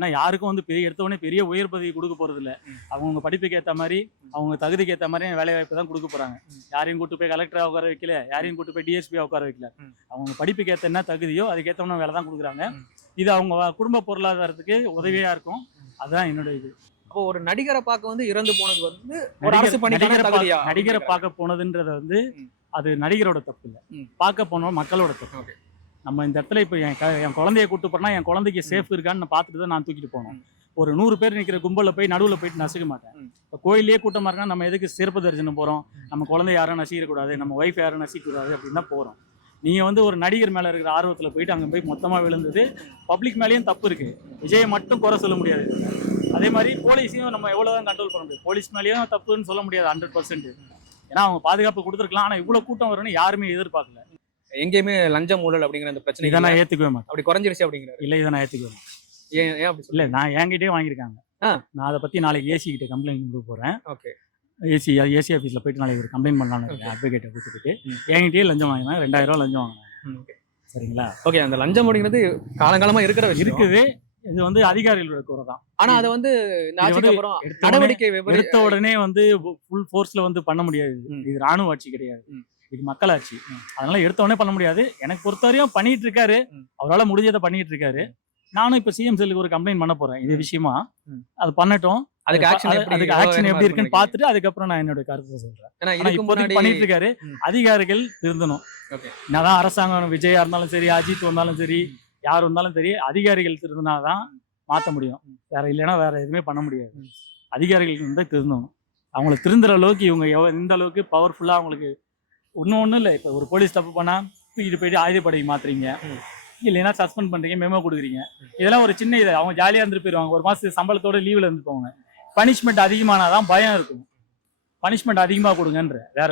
ஏன்னா யாருக்கும் வந்து எடுத்தவொடனே பெரிய உயர் பதவி கொடுக்க போறது இல்லை. அவங்க படிப்புக்கு ஏற்ற மாதிரி, அவங்க தகுதிக்கு ஏற்ற மாதிரி வேலை வாய்ப்பு தான் கொடுக்க போறாங்க. யாரையும் கூட்டு போய் கலெக்டரா உட்கார வைக்கல, யாரையும் கூட்டு போய் டிஎஸ்பியா உட்கார வைக்கல. அவங்க படிப்புக்கு ஏற்ற என்ன தகுதியோ அதுக்கேற்றவன வேலை தான் கொடுக்குறாங்க. இது அவங்க குடும்ப பொருளாதாரத்துக்கு உதவியா இருக்கும். அதுதான் என்னோட இது. அப்போ ஒரு நடிகரை பார்க்க வந்து இறந்து போனது வந்து ஒரு அரசு பணிக்கான தகுதியா? நடிகரை பார்க்க போனதுன்றத வந்து அது நடிகரோட தப்பு இல்லை, பார்க்க போனோம் மக்களோட தப்பு. நம்ம இந்த இடத்துல இப்போ என் குழந்தைய கூட்டு போறேன்னா என் குழந்தைக்கு சேஃப் இருக்கான்னு பார்த்துட்டு தான் நான் தூக்கிட்டு போனோம். ஒரு 100 பேர் நிற்கிற கும்பலில் போய் நடுவில் போயிட்டு நசுக்க மாட்டேன். இப்போ கோயிலே கூட்டமாக இருக்குன்னா நம்ம எதுக்கு சிறப்பு தரிசனம் போகிறோம்? நம்ம குழந்தை யாரும் நசிக்கக்கூடாது, நம்ம ஒய்ஃப் யாரும் நசிக்கக்கூடாது அப்படின்னு தான் போகிறோம். நீங்கள் வந்து ஒரு நடிகர் மேலே இருக்கிற ஆர்வத்தில் போயிட்டு அங்கே போய் மொத்தமாக விழுந்தது பப்ளிக் மேலேயும் தப்பு இருக்குது. விஜயை மட்டும் குறை சொல்ல முடியாது. அதே மாதிரி போலீஸையும் நம்ம எவ்வளோ தான் கண்ட்ரோல் பண்ண முடியும். போலீஸ் மேலேயும் தப்புன்னு சொல்ல முடியாது 100%. ஏன்னா அவங்க பாதுகாப்பு கொடுத்துருக்கலாம். ஆனால் இவ்வளோ கூட்டம் வரும்னு யாருமே எதிர்பார்க்கல. எங்கேயுமே லஞ்சம் ஊழல் அப்படிங்கிற அந்த பிரச்சனை இதை நான் ஏற்றுக்கவே மாட்டேன். அப்படி குறைஞ்சிருச்சு அப்படிங்கிறாரு. இல்லை, இதை நான் ஏற்றுக்கவே மாட்டேன். ஏன் அப்படி இல்லை, நான் என்கிட்டயே வாங்கியிருக்காங்க. நான் அதை பற்றி நாளைக்கு ஏசி கிட்ட கம்ப்ளைண்ட் கொடுக்க போகிறேன். ஓகே. ஏசி ஆஃபீஸில் போயிட்டு நாளைக்கு ஒரு கம்ப்ளைண்ட் பண்ணலான்னு இருக்கேன். அட்வொகேட்டை கொடுத்துட்டு என்கிட்டயே லஞ்சம் வாங்கினாங்க. 2000 ரூபா லஞ்சம் வாங்கினாங்க. சரிங்களா? ஓகே. அந்த லஞ்சம் அப்படிங்கிறது காலங்காலமாக இருக்குது. இது வந்து அதிகாரிகளோட குறை தான். ஆனா அதை வந்து நடவடிக்கை எடுத்த உடனே வந்து ஃபுல் ஃபோர்ஸ்ல வந்து பண்ண முடியாது. இது ராணுவ ஆட்சி கிடையாது, இது மக்களாட்சி. அதனால எடுத்த உடனே பண்ண முடியாது. எனக்கு பொறுத்தவரையும் பண்ணிட்டு இருக்காரு, அவரால் முடிஞ்சதை பண்ணிட்டு இருக்காரு. நானும் இப்ப சிஎம் செல்லுக்கு ஒரு கம்ப்ளைண்ட் பண்ண போறேன் இது விஷயமா. அது பண்ணட்டும், அதுக்கு ஆக்ஷன் எப்படி இருக்குன்னு பார்த்துட்டு அதுக்கப்புறம் நான் என்னோட கருத்தை சொல்றேன். இப்போதைக்கு பண்ணிட்டு இருக்காரு. அதிகாரிகள் திருந்தணும். என்னதான் அரசாங்கம் விஜயா இருந்தாலும் சரி, அஜித் வந்தாலும் சரி, யார் வந்தாலும் சரி, அதிகாரிகள் திருந்தினாதான் மாற்ற முடியும். வேற இல்லைன்னா வேற எதுவுமே பண்ண முடியாது. அதிகாரிகளுக்கு வந்து திருந்தணும். அவங்கள திருந்துற அளவுக்கு இவங்க இந்த அளவுக்கு பவர்ஃபுல்லா அவங்களுக்கு ஒன்றும் இல்லை. இப்போ ஒரு போலீஸ் தப்பு பண்ணா தூக்கிட்டு போயிட்டு ஆயுதப்படைக்கு மாத்துறீங்க, இல்லைன்னா சஸ்பெண்ட் பண்றீங்க, மெமோ கொடுக்குறீங்க. இதெல்லாம் ஒரு சின்ன இது. அவங்க ஜாலியா இருந்துட்டு போயிடுவாங்க. ஒரு மாசத்துக்கு சம்பளத்தோட லீவ்ல இருந்துட்டு போவாங்க. பனிஷ்மெண்ட் அதிகமானாதான் பயம் இருக்கும். பனிஷ்மெண்ட் அதிகமாக கொடுங்கன்ற வேற